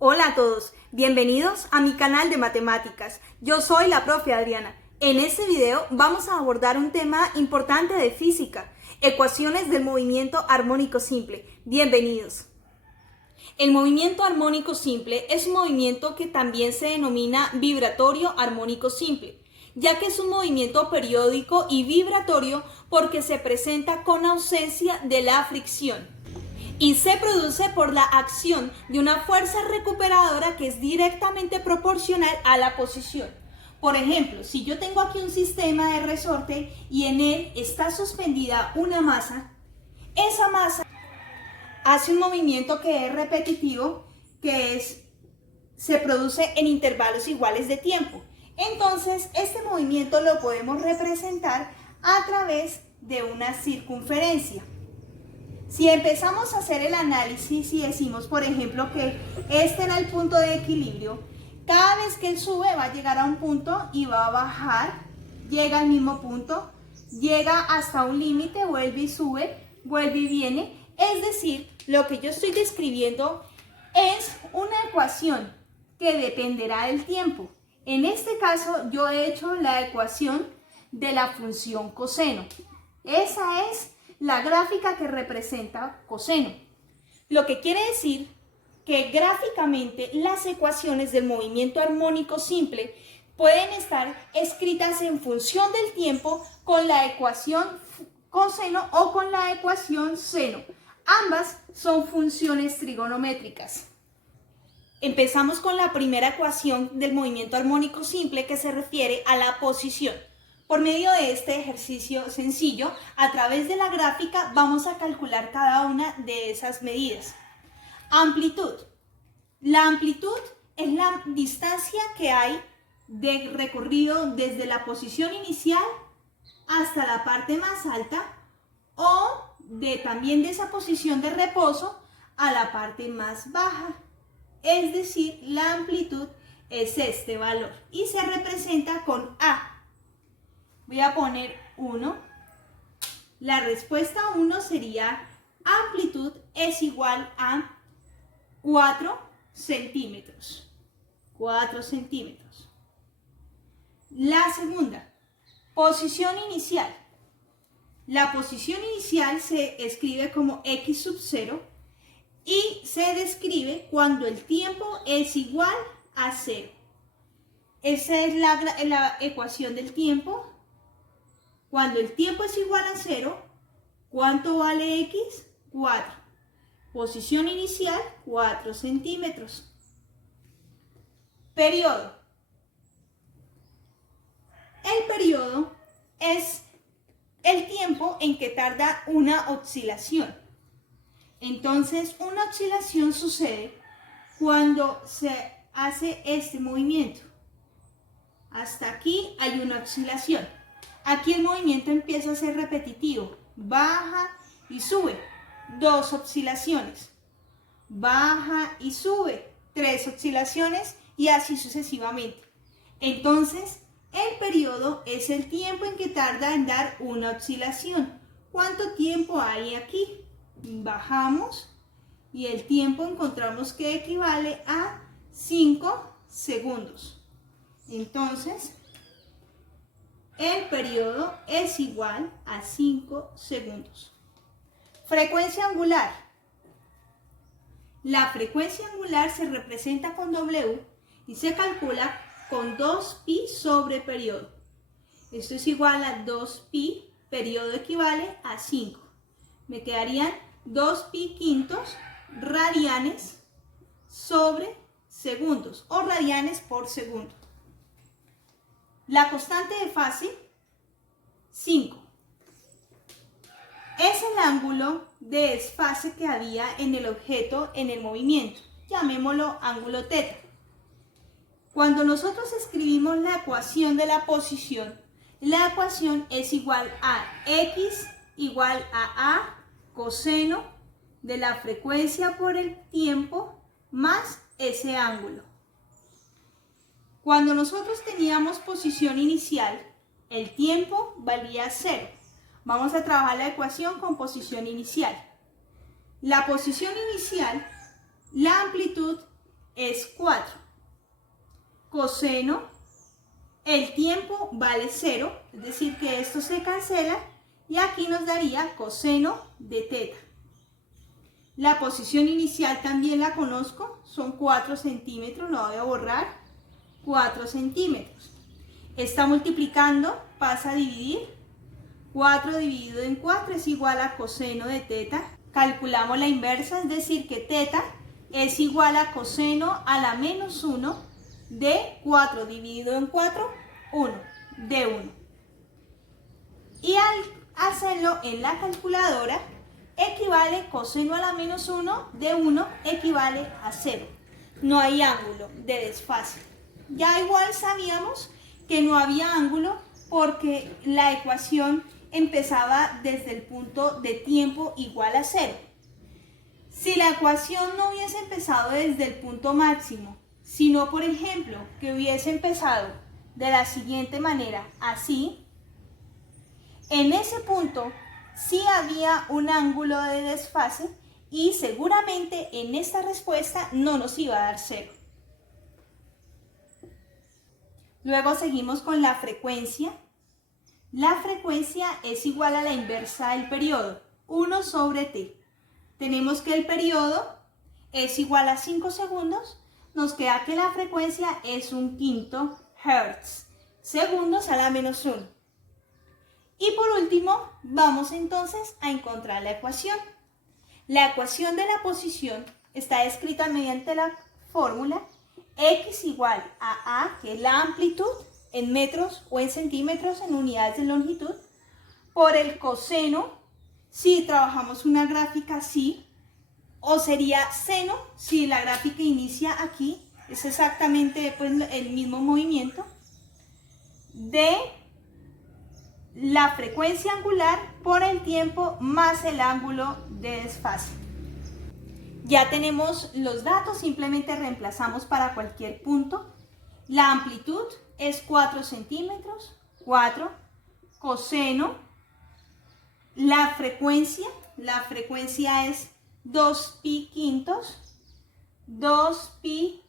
Hola a todos, bienvenidos a mi canal de matemáticas. Yo soy la profe Adriana. En este video vamos a abordar un tema importante de física, ecuaciones del movimiento armónico simple. Bienvenidos. El movimiento armónico simple es un movimiento que también se denomina vibratorio armónico simple, ya que es un movimiento periódico y vibratorio porque se presenta con ausencia de la fricción y se produce por la acción de una fuerza recuperadora que es directamente proporcional a la posición. Por ejemplo, si yo tengo aquí un sistema de resorte y en él está suspendida una masa, esa masa hace un movimiento que es repetitivo, se produce en intervalos iguales de tiempo. Entonces, este movimiento lo podemos representar a través de una circunferencia. Si empezamos a hacer el análisis y decimos, por ejemplo, que este era el punto de equilibrio, cada vez que él sube va a llegar a un punto y va a bajar, llega al mismo punto, llega hasta un límite, vuelve y sube, vuelve y viene. Es decir, lo que yo estoy describiendo es una ecuación que dependerá del tiempo. En este caso, yo he hecho la ecuación de la función coseno. Esa es la gráfica que representa coseno. Lo que quiere decir que gráficamente las ecuaciones del movimiento armónico simple pueden estar escritas en función del tiempo con la ecuación coseno o con la ecuación seno. Ambas son funciones trigonométricas. Empezamos con la primera ecuación del movimiento armónico simple que se refiere a la posición. Por medio de este ejercicio sencillo, a través de la gráfica vamos a calcular cada una de esas medidas. Amplitud. La amplitud es la distancia que hay de recorrido desde la posición inicial hasta la parte más alta o también de esa posición de reposo a la parte más baja. Es decir, la amplitud es este valor y se representa con A. Voy a poner 1. La respuesta 1 sería amplitud es igual a 4 centímetros. 4 centímetros. La segunda, posición inicial. La posición inicial se escribe como x sub 0 y se describe cuando el tiempo es igual a 0. Esa es la ecuación del tiempo. Cuando el tiempo es igual a 0, ¿cuánto vale x? 4. Posición inicial, 4 centímetros. Periodo. El periodo es el tiempo en que tarda una oscilación. Entonces, una oscilación sucede cuando se hace este movimiento. Hasta aquí hay una oscilación. Aquí el movimiento empieza a ser repetitivo. Baja y sube. 2 oscilaciones. Baja y sube. 3 oscilaciones y así sucesivamente. Entonces, el periodo es el tiempo en que tarda en dar una oscilación. ¿Cuánto tiempo hay aquí? Bajamos y el tiempo encontramos que equivale a 5 segundos. Entonces, el periodo es igual a 5 segundos. Frecuencia angular. La frecuencia angular se representa con W y se calcula con 2pi sobre periodo. Esto es igual a 2pi, periodo equivale a 5. Me quedarían 2pi quintos radianes sobre segundos o radianes por segundo. La constante de fase, 5. Es el ángulo de desfase que había en el objeto en el movimiento. Llamémoslo ángulo teta. Cuando nosotros escribimos la ecuación de la posición, la ecuación es igual a x igual a A coseno de la frecuencia por el tiempo más ese ángulo. Cuando nosotros teníamos posición inicial, el tiempo valía 0. Vamos a trabajar la ecuación con posición inicial. La posición inicial, la amplitud es 4. Coseno, el tiempo vale 0, es decir que esto se cancela y aquí nos daría coseno de teta. La posición inicial también la conozco, son 4 centímetros, lo voy a borrar, 4 centímetros. Está multiplicando, pasa a dividir, 4 dividido en 4 es igual a coseno de teta. Calculamos la inversa, es decir que teta es igual a coseno a la menos 1 de 4 dividido en 4, 1, de 1. Y al hacerlo en la calculadora, equivale coseno a la menos 1 de 1 equivale a 0. No hay ángulo de desfase. Ya igual sabíamos que no había ángulo porque la ecuación empezaba desde el punto de tiempo igual a 0. Si la ecuación no hubiese empezado desde el punto máximo, sino por ejemplo que hubiese empezado de la siguiente manera, así, en ese punto sí había un ángulo de desfase y seguramente en esta respuesta no nos iba a dar 0. Luego seguimos con la frecuencia. La frecuencia es igual a la inversa del periodo, 1 sobre t. Tenemos que el periodo es igual a 5 segundos, nos queda que la frecuencia es 1/5 Hz, segundos a la menos 1. Y por último, vamos entonces a encontrar la ecuación. La ecuación de la posición está escrita mediante la fórmula x igual a, que es la amplitud, en metros o en centímetros en unidades de longitud, por el coseno, si trabajamos una gráfica así, o sería seno, si la gráfica inicia aquí, es exactamente pues, el mismo movimiento, de la frecuencia angular por el tiempo más el ángulo de desfase. Ya tenemos los datos, simplemente reemplazamos para cualquier punto. La amplitud es 4 centímetros, 4, coseno, la frecuencia es 2pi quintos, 2pi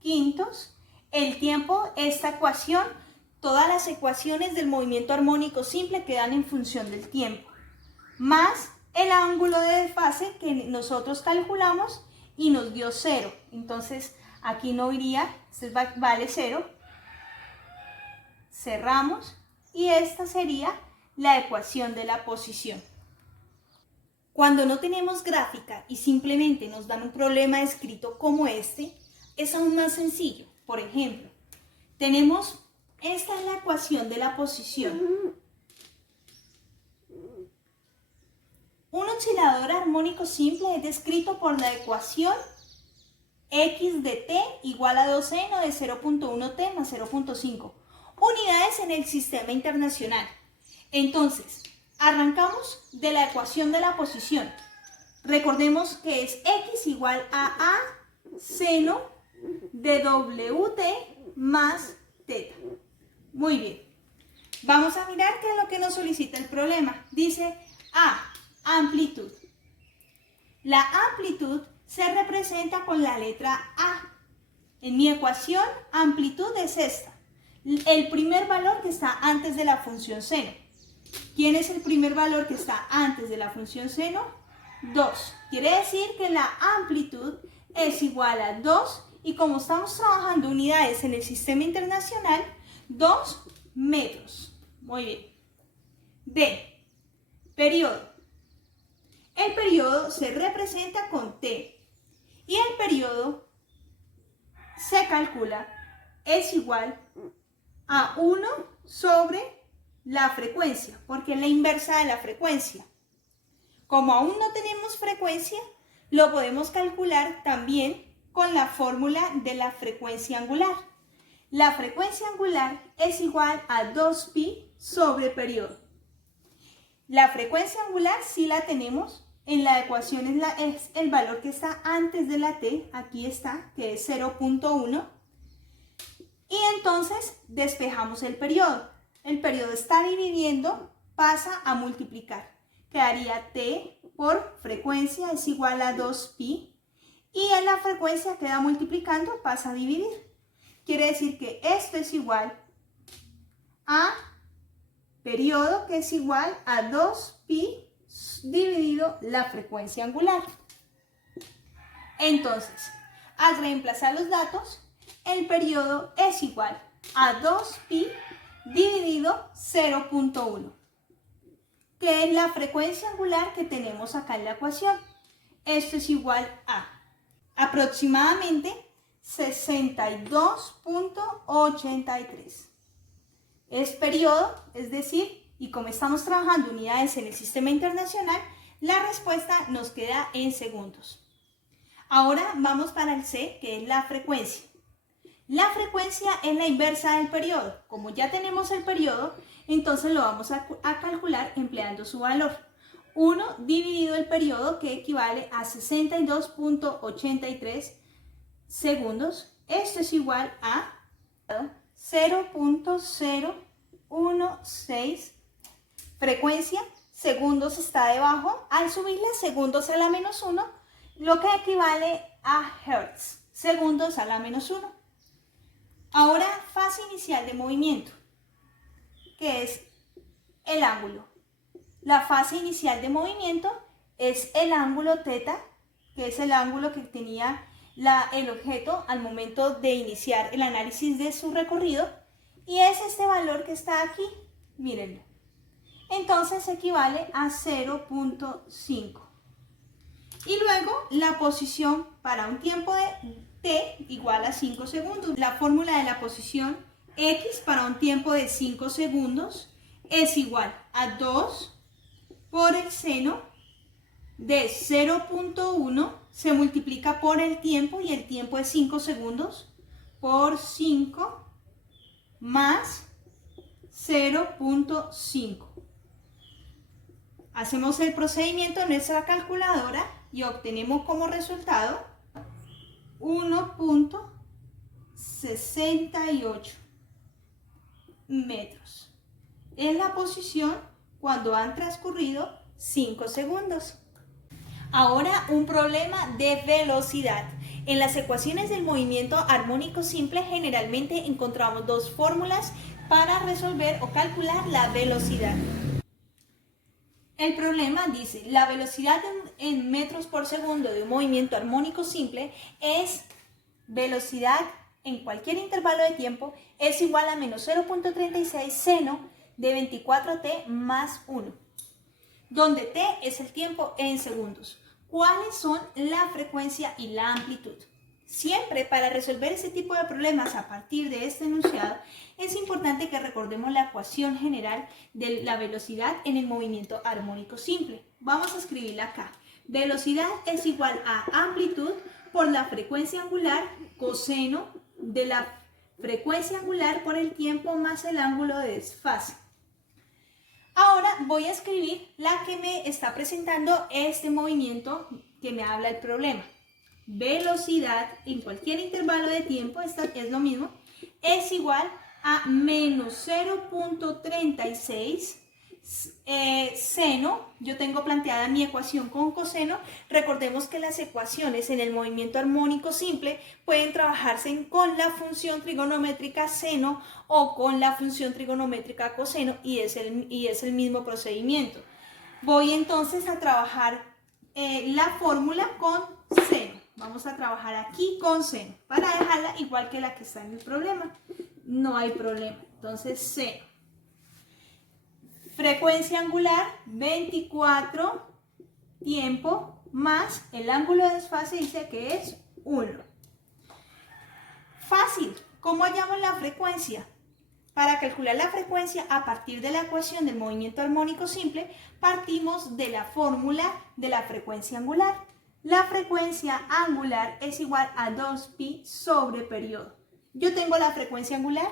quintos. El tiempo, esta ecuación, todas las ecuaciones del movimiento armónico simple quedan en función del tiempo, más el ángulo de desfase que nosotros calculamos y nos dio 0. Entonces aquí no iría, este vale 0. Cerramos y esta sería la ecuación de la posición. Cuando no tenemos gráfica y simplemente nos dan un problema escrito como este, es aún más sencillo. Por ejemplo, tenemos, esta es la ecuación de la posición. Un oscilador armónico simple es descrito por la ecuación x de t igual a 2 seno de 0.1t más 0.5 unidades en el sistema internacional. Entonces, arrancamos de la ecuación de la posición. Recordemos que es x igual a seno de wt más teta. Muy bien. Vamos a mirar qué es lo que nos solicita el problema. Dice amplitud. La amplitud se representa con la letra A. En mi ecuación, amplitud es esta. El primer valor que está antes de la función seno. ¿Quién es el primer valor que está antes de la función seno? 2. Quiere decir que la amplitud es igual a 2 y como estamos trabajando unidades en el sistema internacional, 2 metros. Muy bien. D. Periodo. El periodo se representa con T y el periodo se calcula, es igual a 1 sobre la frecuencia, porque es la inversa de la frecuencia. Como aún no tenemos frecuencia, lo podemos calcular también con la fórmula de la frecuencia angular. La frecuencia angular es igual a 2pi sobre periodo. La frecuencia angular sí la tenemos, en la ecuación es el valor que está antes de la t, aquí está, que es 0.1. Y entonces despejamos el periodo. El periodo está dividiendo, pasa a multiplicar. Quedaría t por frecuencia es igual a 2pi. y en la frecuencia queda multiplicando, pasa a dividir. Quiere decir que esto es igual a periodo, que es igual a 2pi dividido la frecuencia angular. Entonces, al reemplazar los datos, el periodo es igual a 2pi dividido 0.1, que es la frecuencia angular que tenemos acá en la ecuación. Esto es igual a aproximadamente 62.83. Es periodo, es decir, y como estamos trabajando unidades en el sistema internacional, la respuesta nos queda en segundos. Ahora vamos para el C, que es la frecuencia. La frecuencia es la inversa del periodo. Como ya tenemos el periodo, entonces lo vamos a calcular empleando su valor. 1 dividido el periodo, que equivale a 62.83 segundos. Esto es igual a 0.016. Frecuencia, segundos está debajo. Al subirla segundos a la menos 1, lo que equivale a hertz, segundos a la menos 1. Ahora, fase inicial de movimiento, que es el ángulo. La fase inicial de movimiento es el ángulo θ, que es el ángulo que tenía el objeto al momento de iniciar el análisis de su recorrido, y es este valor que está aquí, mírenlo. Entonces equivale a 0.5. Y luego la posición para un tiempo de t igual a 5 segundos. La fórmula de la posición x para un tiempo de 5 segundos es igual a 2 por el seno de 0.1 se multiplica por el tiempo, y el tiempo es 5 segundos, por 5 más 0.5. Hacemos el procedimiento en nuestra calculadora y obtenemos como resultado 1.68 metros. Es la posición cuando han transcurrido 5 segundos. Ahora un problema de velocidad. En las ecuaciones del movimiento armónico simple generalmente encontramos dos fórmulas para resolver o calcular la velocidad. El problema dice, la velocidad en metros por segundo de un movimiento armónico simple es velocidad en cualquier intervalo de tiempo es igual a menos 0.36 seno de 24t más 1, donde t es el tiempo en segundos. ¿Cuáles son la frecuencia y la amplitud? Siempre para resolver ese tipo de problemas a partir de este enunciado es importante que recordemos la ecuación general de la velocidad en el movimiento armónico simple. Vamos a escribirla acá. Velocidad es igual a amplitud por la frecuencia angular coseno de la frecuencia angular por el tiempo más el ángulo de desfase. Ahora voy a escribir la que me está presentando este movimiento que me habla el problema. Velocidad en cualquier intervalo de tiempo, esta es lo mismo, es igual a menos 0.36 seno. Yo tengo planteada mi ecuación con coseno. Recordemos que las ecuaciones en el movimiento armónico simple pueden trabajarse con la función trigonométrica seno o con la función trigonométrica coseno, y es el mismo procedimiento. Voy entonces a trabajar la fórmula con seno. Vamos a trabajar aquí con seno para dejarla igual que la que está en el problema. No hay problema. Entonces seno. Frecuencia angular 24, tiempo más el ángulo de desfase dice que es 1. Fácil. ¿Cómo hallamos la frecuencia? Para calcular la frecuencia a partir de la ecuación del movimiento armónico simple, partimos de la fórmula de la frecuencia angular. La frecuencia angular es igual a 2pi sobre periodo. Yo tengo la frecuencia angular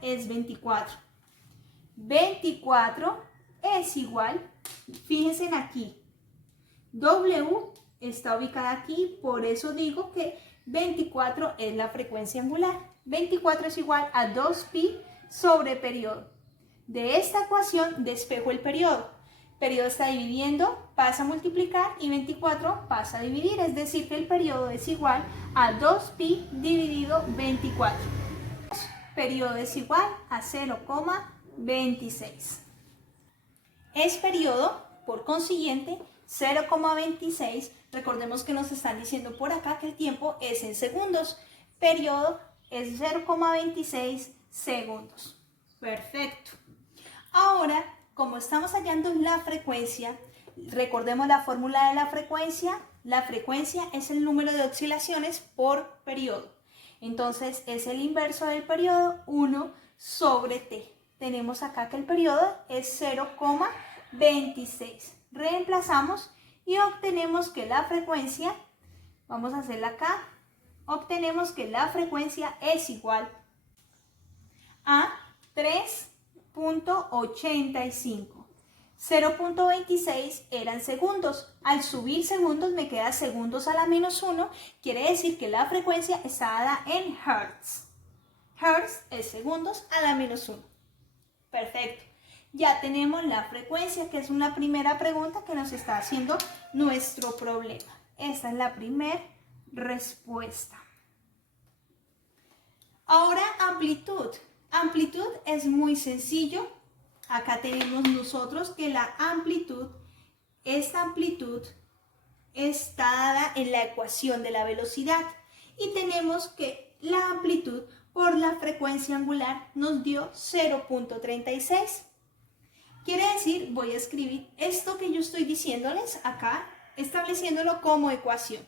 es 24. 24 es igual, fíjense aquí, W está ubicada aquí, por eso digo que 24 es la frecuencia angular. 24 es igual a 2pi sobre periodo. De esta ecuación despejo el periodo. Periodo está dividiendo, pasa a multiplicar y 24 pasa a dividir, es decir que el periodo es igual a 2pi dividido 24. Periodo es igual a 0,26. Es periodo, por consiguiente, 0,26. Recordemos que nos están diciendo por acá que el tiempo es en segundos. Periodo es 0,26 segundos. Perfecto. Ahora, como estamos hallando la frecuencia, recordemos la fórmula de la frecuencia. La frecuencia es el número de oscilaciones por periodo. Entonces, es el inverso del periodo, 1 sobre t. Tenemos acá que el periodo es 0,26. Reemplazamos y obtenemos que la frecuencia, vamos a hacerla acá, obtenemos que la frecuencia es igual a 3,85. 0,26 eran segundos. Al subir segundos me queda segundos a la menos 1. Quiere decir que la frecuencia está dada en hertz. Hertz es segundos a la menos 1. Perfecto. Ya tenemos la frecuencia, que es una primera pregunta que nos está haciendo nuestro problema. Esta es la primera respuesta. Ahora amplitud. Amplitud es muy sencillo. Acá tenemos nosotros que la amplitud, esta amplitud está dada en la ecuación de la velocidad y tenemos que la amplitud por la frecuencia angular nos dio 0,36. Quiere decir, voy a escribir esto que yo estoy diciéndoles acá, estableciéndolo como ecuación.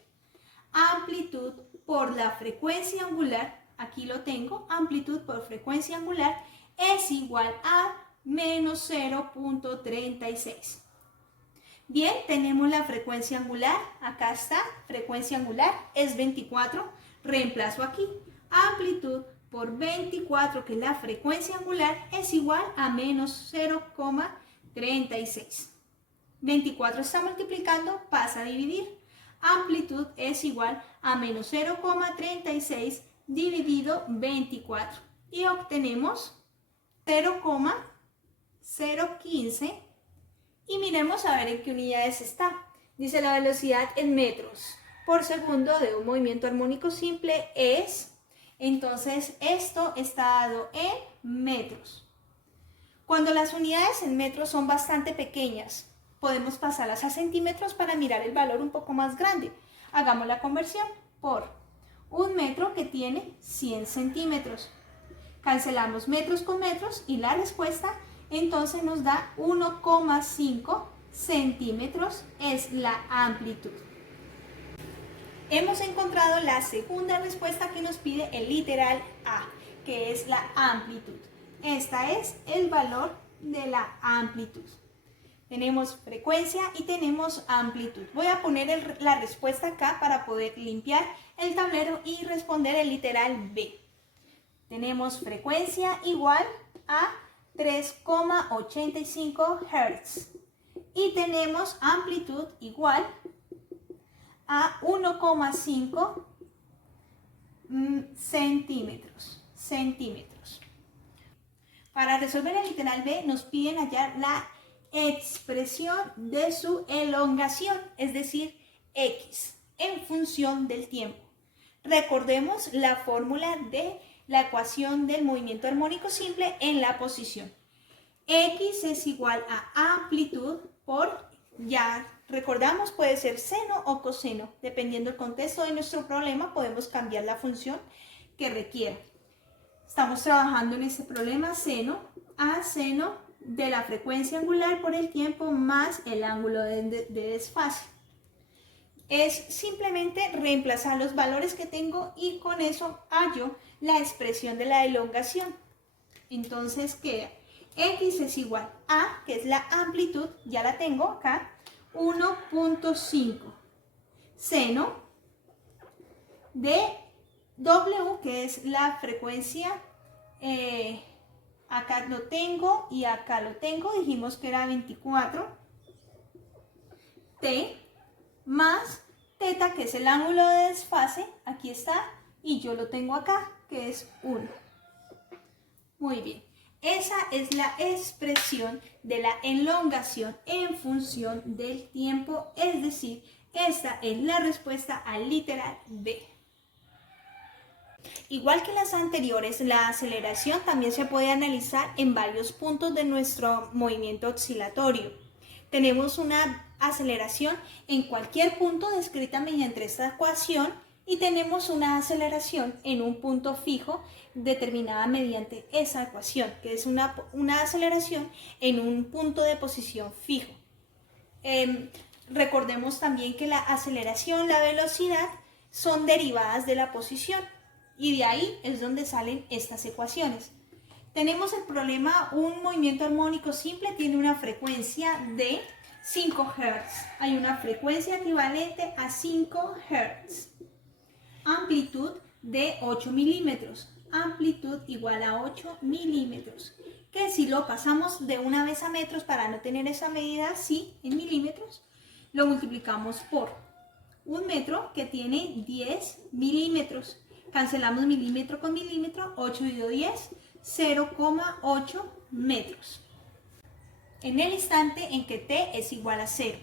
Amplitud por la frecuencia angular, aquí lo tengo, amplitud por frecuencia angular es igual a menos 0,36. Bien, tenemos la frecuencia angular, acá está, frecuencia angular es 24, reemplazo aquí, amplitud por 24, que es la frecuencia angular, es igual a menos 0,36. 24 está multiplicando, pasa a dividir, amplitud es igual a menos 0,36 dividido 24 y obtenemos 0,015 y miremos a ver en qué unidades está. Dice la velocidad en metros por segundo de un movimiento armónico simple es, entonces esto está dado en metros. Cuando las unidades en metros son bastante pequeñas, podemos pasarlas a centímetros para mirar el valor un poco más grande. Hagamos la conversión por un metro que tiene 100 centímetros. Cancelamos metros con metros y la respuesta entonces nos da 1,5 centímetros es la amplitud. Hemos encontrado la segunda respuesta que nos pide el literal A, que es la amplitud. Esta es el valor de la amplitud. Tenemos frecuencia y tenemos amplitud. Voy a poner la respuesta acá para poder limpiar el tablero y responder el literal B. Tenemos frecuencia igual a 3,85 Hz y tenemos amplitud igual a 1,5 centímetros. Para resolver el literal B nos piden hallar la expresión de su elongación, es decir, X, en función del tiempo. Recordemos la fórmula de la ecuación del movimiento armónico simple en la posición. X es igual a amplitud por, ya recordamos, puede ser seno o coseno. Dependiendo del contexto de nuestro problema, podemos cambiar la función que requiera. Estamos trabajando en este problema seno a seno de la frecuencia angular por el tiempo más el ángulo de desfase. Es simplemente reemplazar los valores que tengo y con eso hallo la expresión de la elongación. Entonces queda X es igual a, que es la amplitud, ya la tengo acá, 1,5 seno de W, que es la frecuencia, acá lo tengo y acá lo tengo, dijimos que era 24, T, más teta, que es el ángulo de desfase, aquí está, y yo lo tengo acá, que es 1. Muy bien. Esa es la expresión de la elongación en función del tiempo, es decir, esta es la respuesta al literal B. Igual que las anteriores, la aceleración también se puede analizar en varios puntos de nuestro movimiento oscilatorio. Tenemos una aceleración en cualquier punto descrita mediante esta ecuación y tenemos una aceleración en un punto fijo determinada mediante esa ecuación, que es una aceleración en un punto de posición fijo. Recordemos también que la aceleración, la velocidad son derivadas de la posición y de ahí es donde salen estas ecuaciones. Tenemos el problema, un movimiento armónico simple tiene una frecuencia de 5 Hz. Hay una frecuencia equivalente a 5 Hz. Amplitud de 8 milímetros. Amplitud igual a 8 milímetros. Que si lo pasamos de una vez a metros para no tener esa medida así en milímetros, lo multiplicamos por un metro que tiene 10 milímetros. Cancelamos milímetro con milímetro, 8 dividido 10, 0,8 metros. En el instante en que t es igual a 0.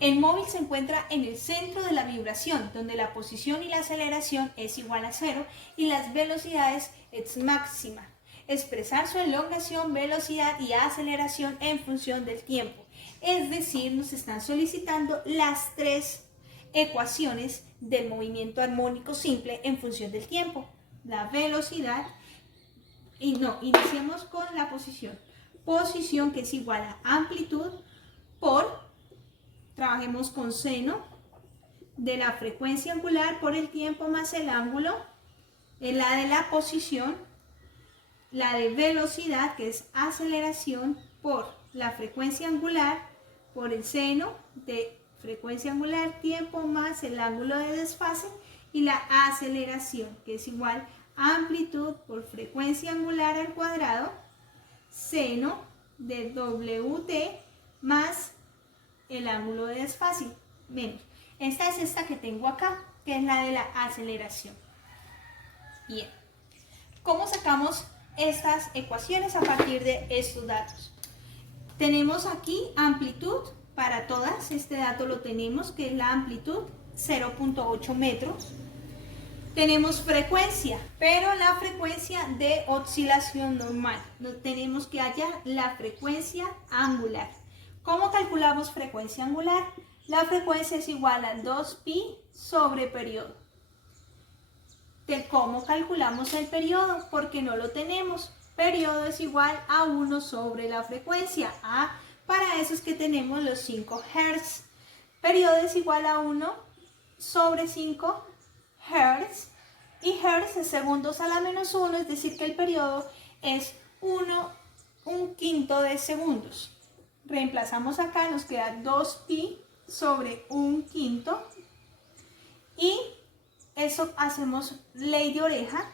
El móvil se encuentra en el centro de la vibración, donde la posición y la aceleración es igual a 0 y las velocidades es máxima. Expresar su elongación, velocidad y aceleración en función del tiempo. Es decir, nos están solicitando las tres ecuaciones del movimiento armónico simple en función del tiempo. La velocidad, iniciamos con la posición. Posición que es igual a amplitud por, trabajemos con seno de la frecuencia angular por el tiempo más el ángulo, la de la posición, la de velocidad que es aceleración por la frecuencia angular por el seno de frecuencia angular, tiempo más el ángulo de desfase y la aceleración que es igual a amplitud por frecuencia angular al cuadrado, seno de WT más el ángulo de desfase menos. Esta es esta que tengo acá, que es la de la aceleración. Bien, ¿cómo sacamos estas ecuaciones a partir de estos datos? Tenemos aquí amplitud para todas, este dato lo tenemos, que es la amplitud, 0.8 metros. Tenemos frecuencia, pero la frecuencia de oscilación normal. Tenemos que hallar la frecuencia angular. ¿Cómo calculamos frecuencia angular? La frecuencia es igual a 2pi sobre periodo. ¿Cómo calculamos el periodo? Porque no lo tenemos. Periodo es igual a 1 sobre la frecuencia. Para eso es que tenemos los 5 Hz. Periodo es igual a 1 sobre 5 Hz. Y Hz es segundos a la menos 1, es decir que el periodo es 1/5 de segundos. Reemplazamos acá, nos queda 2pi sobre 1/5. Y eso hacemos ley de oreja.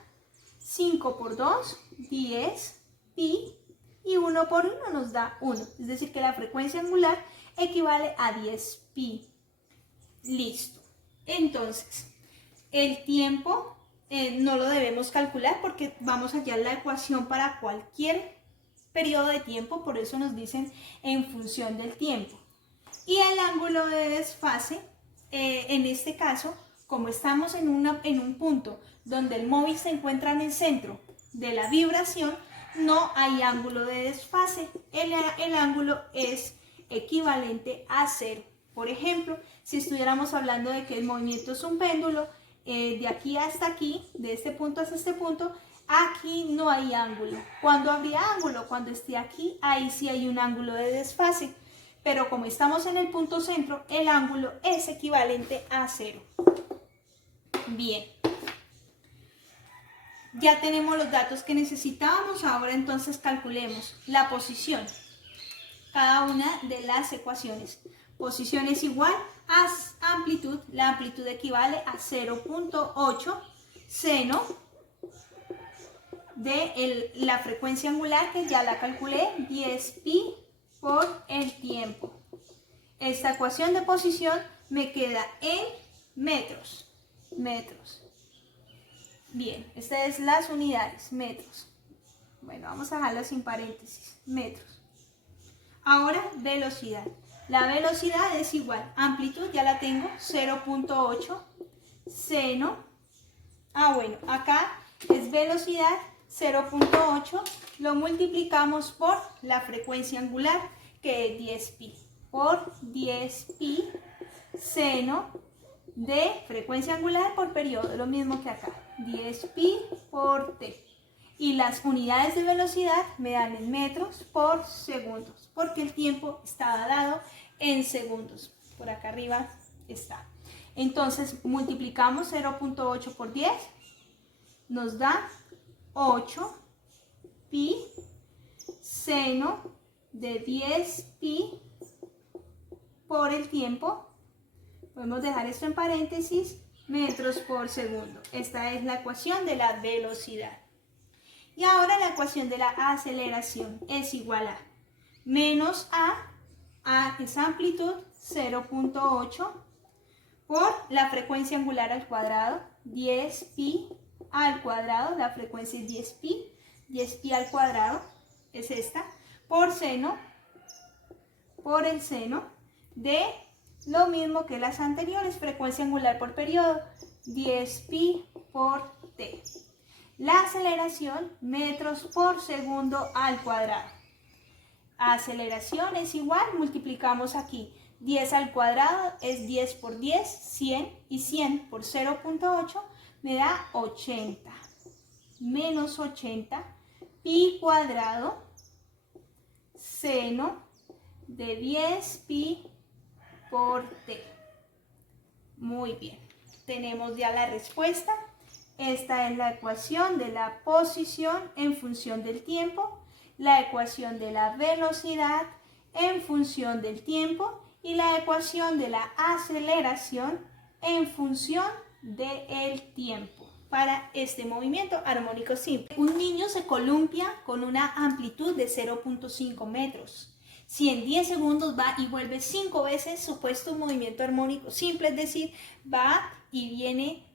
5 por 2, 10 pi. Y 1 por 1 nos da 1. Es decir que la frecuencia angular equivale a 10 pi. Listo. Entonces, el tiempo no lo debemos calcular porque vamos a hallar la ecuación para cualquier periodo de tiempo. Por eso nos dicen en función del tiempo. Y el ángulo de desfase, en este caso, como estamos en un punto donde el móvil se encuentra en el centro de la vibración, no hay ángulo de desfase. El ángulo es equivalente a 0. Por ejemplo, si estuviéramos hablando de que el movimiento es un péndulo, de aquí hasta aquí, de este punto hasta este punto, aquí no hay ángulo. ¿Cuándo habría ángulo? Cuando esté aquí, ahí sí hay un ángulo de desfase. Pero como estamos en el punto centro, el ángulo es equivalente a 0. Bien. Ya tenemos los datos que necesitábamos, ahora entonces calculemos la posición. Cada una de las ecuaciones. Posición es igual a amplitud, la amplitud equivale a 0.8 seno de la frecuencia angular, que ya la calculé, 10 pi por el tiempo. Esta ecuación de posición me queda en metros. Bien, estas son las unidades, metros. Bueno, vamos a dejarlo sin paréntesis, metros. Ahora, velocidad. La velocidad es igual, amplitud ya la tengo, 0.8, seno. Bueno, acá es velocidad 0.8, lo multiplicamos por la frecuencia angular, que es 10pi, por 10pi seno de frecuencia angular por periodo, lo mismo que acá, 10pi por t. Y las unidades de velocidad me dan en metros por segundos, porque el tiempo estaba dado en segundos. Por acá arriba está. Entonces multiplicamos 0.8 por 10, nos da 8 pi seno de 10 pi por el tiempo. Podemos dejar esto en paréntesis, metros por segundo. Esta es la ecuación de la velocidad. Y ahora la ecuación de la aceleración es igual a menos a es amplitud 0.8 por la frecuencia angular al cuadrado, 10pi al cuadrado, la frecuencia es 10pi al cuadrado, es esta, por seno, por el seno de lo mismo que las anteriores, frecuencia angular por periodo, 10pi por t. La aceleración, metros por segundo al cuadrado. Aceleración es igual, multiplicamos aquí, 10 al cuadrado es 10 por 10, 100, y 100 por 0.8 me da 80. Menos 80, pi cuadrado, seno de 10 pi por t. Muy bien, tenemos ya la respuesta. Esta es la ecuación de la posición en función del tiempo, la ecuación de la velocidad en función del tiempo y la ecuación de la aceleración en función del tiempo para este movimiento armónico simple. Un niño se columpia con una amplitud de 0.5 metros. Si en 10 segundos va y vuelve 5 veces, supuesto un movimiento armónico simple, es decir, va y viene,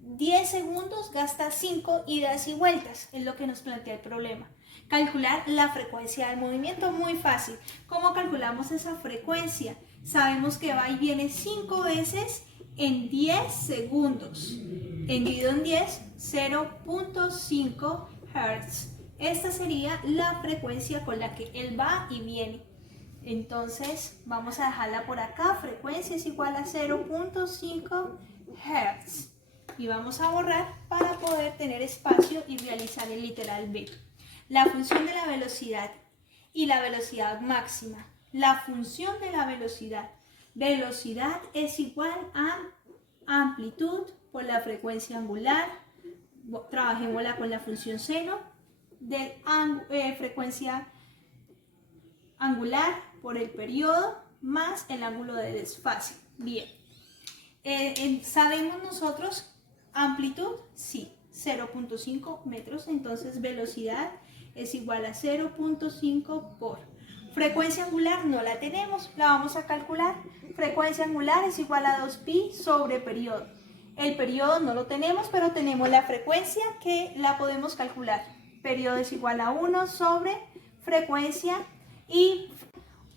10 segundos gasta 5 idas y vueltas, es lo que nos plantea el problema. Calcular la frecuencia del movimiento, muy fácil. ¿Cómo calculamos esa frecuencia? Sabemos que va y viene 5 veces en 10 segundos. Dividido en 10, 0.5 Hz. Esta sería la frecuencia con la que él va y viene. Entonces vamos a dejarla por acá, frecuencia es igual a 0.5 Hz. Y vamos a borrar para poder tener espacio y realizar el literal B. La función de la velocidad y la velocidad máxima. La función de la velocidad. Velocidad es igual a amplitud por la frecuencia angular. Trabajémosla con la función seno de frecuencia angular por el periodo más el ángulo de desfase. Bien. ¿Sabemos nosotros amplitud? Sí, 0.5 metros. Entonces velocidad es igual a 0.5 por frecuencia angular, no la tenemos, la vamos a calcular. Frecuencia angular es igual a 2pi sobre periodo. El periodo no lo tenemos, pero tenemos la frecuencia que la podemos calcular. Periodo es igual a 1 sobre frecuencia y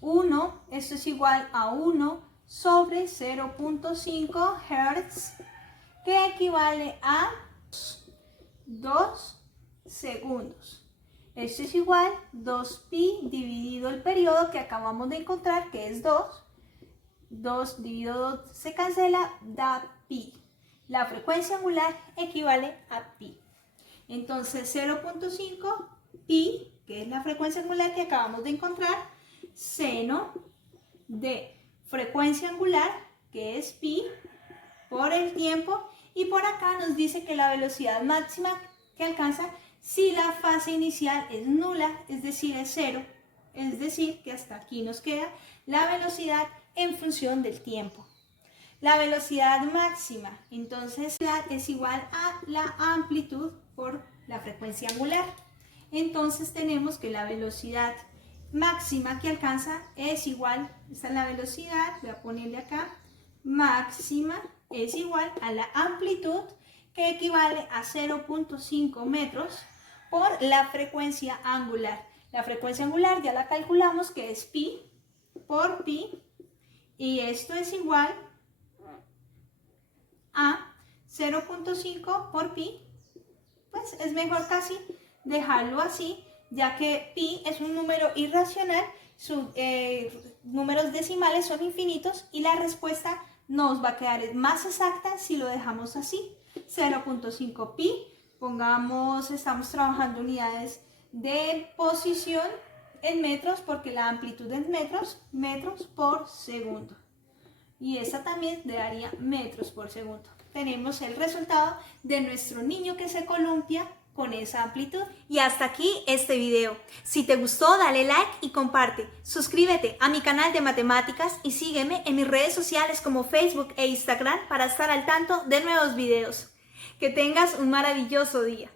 1, esto es igual a 1 sobre 0.5 Hz, que equivale a 2 segundos. Esto es igual a 2pi dividido el periodo que acabamos de encontrar, que es 2. 2 dividido 2 se cancela, da pi. La frecuencia angular equivale a pi. Entonces 0.5 pi, que es la frecuencia angular que acabamos de encontrar, seno de frecuencia angular, que es pi, por el tiempo. Y por acá nos dice que la velocidad máxima que alcanza si la fase inicial es nula, es decir, es cero, es decir, que hasta aquí nos queda la velocidad en función del tiempo. La velocidad máxima, entonces, es igual a la amplitud por la frecuencia angular. Entonces tenemos que la velocidad máxima que alcanza es igual, esta es la velocidad, voy a ponerle acá, máxima es igual a la amplitud, que equivale a 0.5 metros por la frecuencia angular. La frecuencia angular ya la calculamos, que es pi por pi, y esto es igual a 0.5 por pi. Pues es mejor casi dejarlo así, ya que pi es un número irracional, sus números decimales son infinitos y la respuesta nos va a quedar más exacta si lo dejamos así. 0.5 pi, pongamos, estamos trabajando unidades de posición en metros porque la amplitud es metros por segundo. Y esta también le daría metros por segundo. Tenemos el resultado de nuestro niño que se columpia con esa amplitud. Y hasta aquí este video. Si te gustó, dale like y comparte. Suscríbete a mi canal de matemáticas y sígueme en mis redes sociales como Facebook e Instagram para estar al tanto de nuevos videos. Que tengas un maravilloso día.